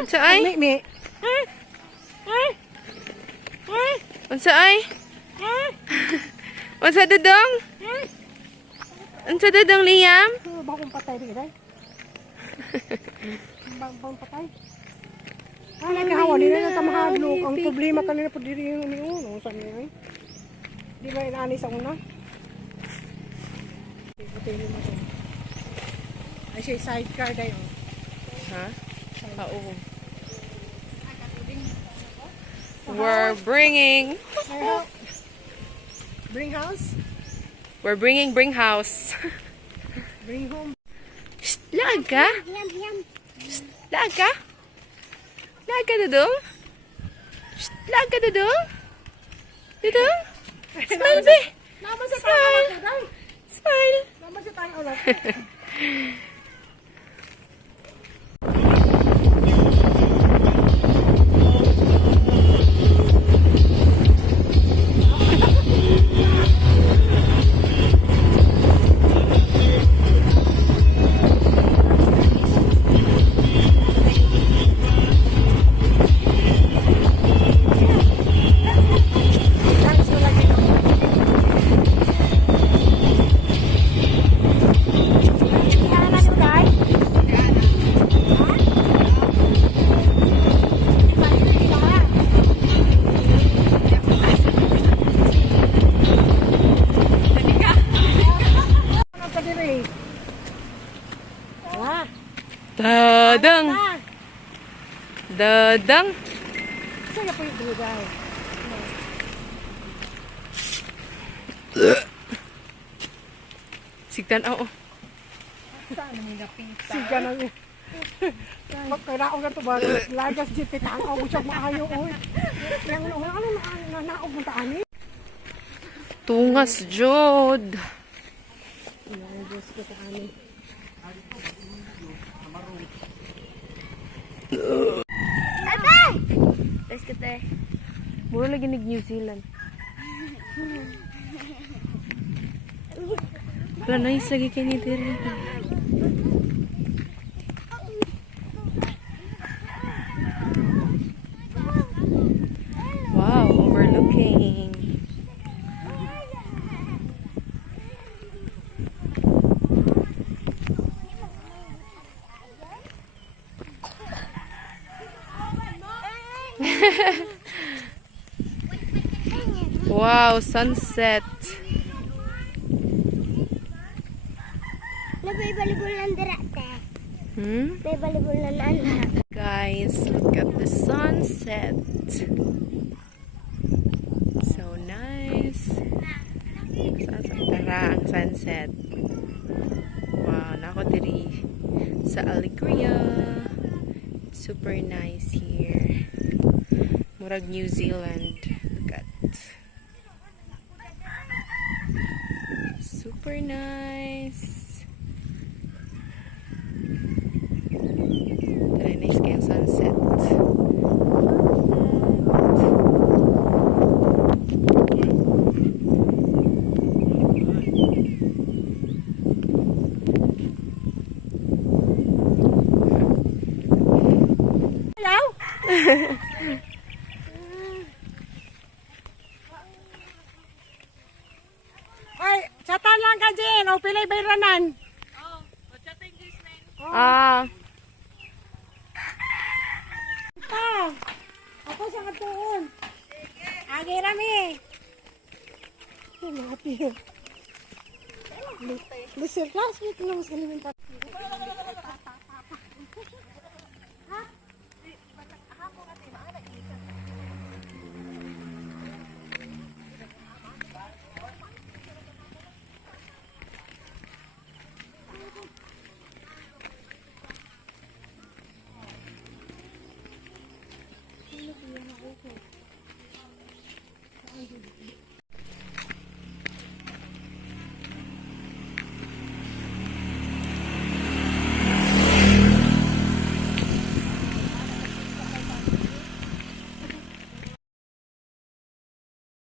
Unsa ay? Mi. Unsa ay? Unsa dudong? Unsa dudong Lhiam? Bagong patay rin ay. Bagong patay. Nagkahawa din na tamahadlok. Ang problema kanina po diri yung uno sa niya ay. Di ba inaani sa una? Tingnan mo to. Ay siya sidecar dayo. Ha? Oo. We're bringing Bring house? bring house. Bring home. Shh, lag ka? Shh, lag ka? Lag ka dudong? Shh, lag ka dudong? Dudong? Smile be! Naman sa tayo. Smile! Naman sa tayo ulit. Dadang! Dadang! Saya po yung bulay. Sigtan ako. Saan naman napita? Siga na yun. Magkairaong ka ito ba? Lagas dito, titakaw mo siya maayo. Ano naog mo taani? Tungas, Jod. Diyos ko taani. Ate! Let's get there. Muro lagi nag New Zealand. Wala, nice lagi kayo ni Diri. Wow, overlooking. Wow, sunset. May balibol dirate. May balibol Guys, look at the sunset. So nice. Tara ang sunset. Wow, nako diri sa Alegria. Super nice here. Murag New Zealand. Look at. Super nice. Very nice kayong sunset. Ayaw? Ay, chatan lang ka, Jen. O, pilay bayranan. Ah, Ako sa katuon. Agi rami. Mga tiyo. Lisir classmate lang sa limin pa.